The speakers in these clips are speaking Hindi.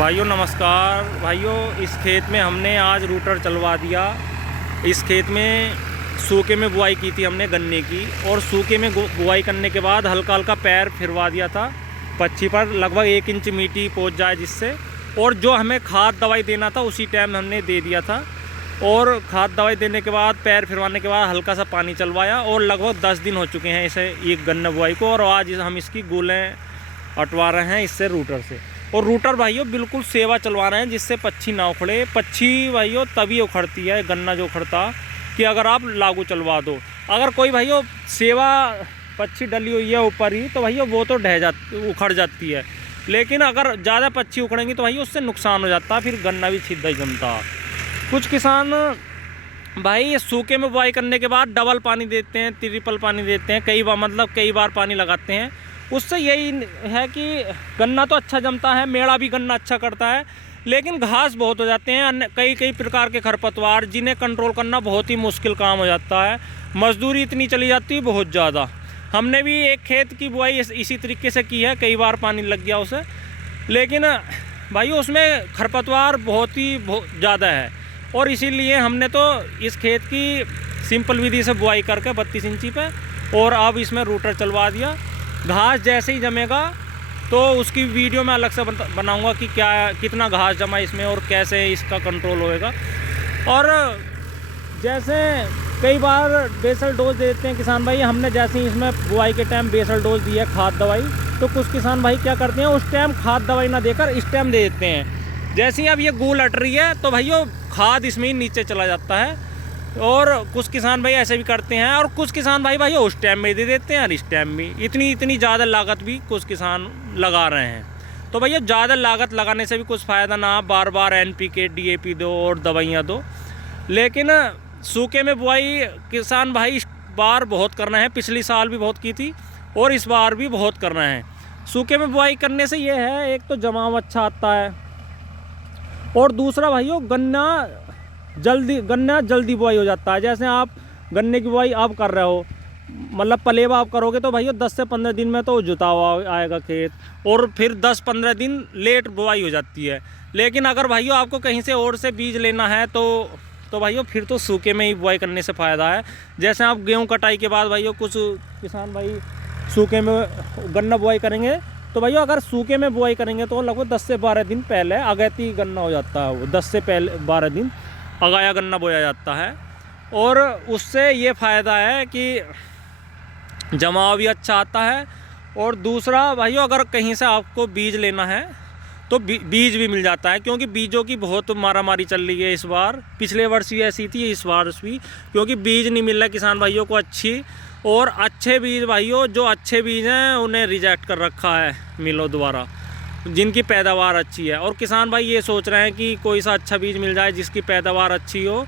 भाइयों नमस्कार। भाइयों इस खेत में हमने आज रूटर चलवा दिया। इस खेत में सूखे में बुआई की थी हमने गन्ने की, और सूखे में बुआई करने के बाद हल्का हल्का पैर फिरवा दिया था पच्छी पर, लगभग 1 इंच मिट्टी पहुंच जाए जिससे। और जो हमें खाद दवाई देना था उसी टाइम हमने दे दिया था। और खाद दवाई देने के बाद पैर फिरवाने के बाद हल्का सा पानी चलवाया, और लगभग 10 दिन हो चुके हैं इसे एक गन्ना बुआई को। और आज हम इसकी गोलें अटवा रहे हैं इससे रूटर से। और रूटर भाइयों बिल्कुल सेवा चलवा रहे हैं जिससे पच्छी ना उखड़े। पच्छी भाइयों तभी उखड़ती है गन्ना जो उखड़ता कि अगर आप लागू चलवा दो। अगर कोई भाइयों सेवा पच्छी डली हुई है ऊपर ही तो भाइयों वो तो उखड़ जाती है, लेकिन अगर ज़्यादा पच्छी उखड़ेंगी तो भाइयों उससे नुकसान हो जाता है, फिर गन्ना भी सीधा ही जमता। कुछ किसान भाई सूखे में बुआई करने के बाद डबल पानी देते हैं, ट्रिपल पानी देते हैं, कई बार पानी लगाते हैं। उससे यही है कि गन्ना तो अच्छा जमता है, मेड़ा भी गन्ना अच्छा करता है, लेकिन घास बहुत हो जाते हैं, कई प्रकार के खरपतवार जिन्हें कंट्रोल करना बहुत ही मुश्किल काम हो जाता है। मजदूरी इतनी चली जाती है बहुत ज़्यादा। हमने भी एक खेत की बुआई इसी तरीके से की है, कई बार पानी लग गया उसे, लेकिन भाई उसमें खरपतवार बहुत ज़्यादा है। और इसीलिए हमने तो इस खेत की सिंपल विधि से बुआई करके 32 इंची पे, और अब इसमें रूटर चलवा दिया। घास जैसे ही जमेगा तो उसकी वीडियो मैं अलग से बनाऊंगा कि कितना घास जमा इसमें और कैसे इसका कंट्रोल होएगा। और जैसे कई बार बेसल डोज देते हैं किसान भाई, हमने जैसे ही इसमें बुआई के टाइम बेसल डोज दिया खाद दवाई, तो कुछ किसान भाई क्या करते हैं उस टाइम खाद दवाई ना देकर इस टाइम दे देते हैं। जैसे ही अब ये गोल अट रही है तो भाइयों खाद इसमें ही नीचे चला जाता है। और कुछ किसान भाई ऐसे भी करते हैं, और कुछ किसान भाई उस टाइम में दे देते हैं और इस टाइम भी। इतनी ज़्यादा लागत भी कुछ किसान लगा रहे हैं। तो भैया ज़्यादा लागत लगाने से भी कुछ फ़ायदा ना, बार बार NPK DAP दो और दवाइयाँ दो। लेकिन सूखे में बुआई किसान भाई इस बार बहुत करना है, पिछली साल भी बहुत की थी और इस बार भी बहुत करना है। सूखे में बुआई करने से ये है, एक तो जमाव अच्छा आता है, और दूसरा भाइयों गन्ना जल्दी बुआई हो जाता है। जैसे आप गन्ने की बुआई आप कर रहे हो, मतलब पलेवा आप करोगे तो भाइयों 10 से 15 दिन में तो जुता हुआ आएगा खेत, और फिर 10-15 दिन लेट बुआई हो जाती है। लेकिन अगर भाइयों आपको कहीं से और से बीज लेना है तो भाइयों फिर तो सूखे में ही बुआई करने से फ़ायदा है। जैसे आप गेहूँ कटाई के बाद भाइयों कुछ किसान भाई सूखे में गन्ना बुआई करेंगे, तो भाइयों अगर सूखे में बुआई करेंगे तो लगभग 10 से 12 दिन पहले अगैती गन्ना हो जाता है। वो 10 से 12 दिन अगाया गन्ना बोया जाता है। और उससे ये फ़ायदा है कि जमाव भी अच्छा आता है। और दूसरा भाइयों अगर कहीं से आपको बीज लेना है तो बीज भी मिल जाता है, क्योंकि बीजों की बहुत मारामारी चल रही है इस बार। पिछले वर्ष भी ऐसी थी, इस बार भी, क्योंकि बीज नहीं मिल रहा किसान भाइयों को अच्छे बीज। भाइयों जो अच्छे बीज हैं उन्हें रिजेक्ट कर रखा है मिलों द्वारा, जिनकी पैदावार अच्छी है। और किसान भाई ये सोच रहे हैं कि कोई सा अच्छा बीज मिल जाए जिसकी पैदावार अच्छी हो,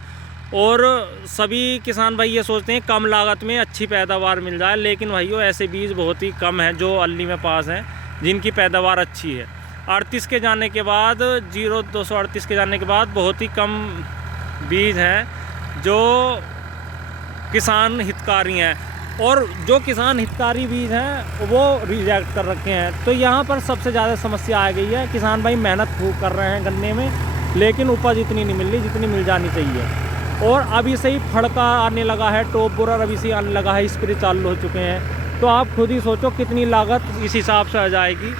और सभी किसान भाई ये सोचते हैं कम लागत में अच्छी पैदावार मिल जाए। लेकिन भाइयों ऐसे बीज बहुत ही कम हैं जो अल्ली में पास हैं जिनकी पैदावार अच्छी है। 38 के जाने के बाद 0238 के जाने के बाद बहुत ही कम बीज हैं जो किसान हितकारी हैं, और जो किसान हितकारी बीज हैं वो रिजेक्ट कर रखे हैं। तो यहाँ पर सबसे ज़्यादा समस्या आ गई है। किसान भाई मेहनत खूब कर रहे हैं गन्ने में, लेकिन उपज इतनी नहीं मिल रही जितनी मिल जानी चाहिए। और अभी से ही फड़का आने लगा है, टॉप बोरर अभी से आने लगा है, स्प्रे चालू हो चुके हैं। तो आप खुद ही सोचो कितनी लागत इस हिसाब से आ जाएगी।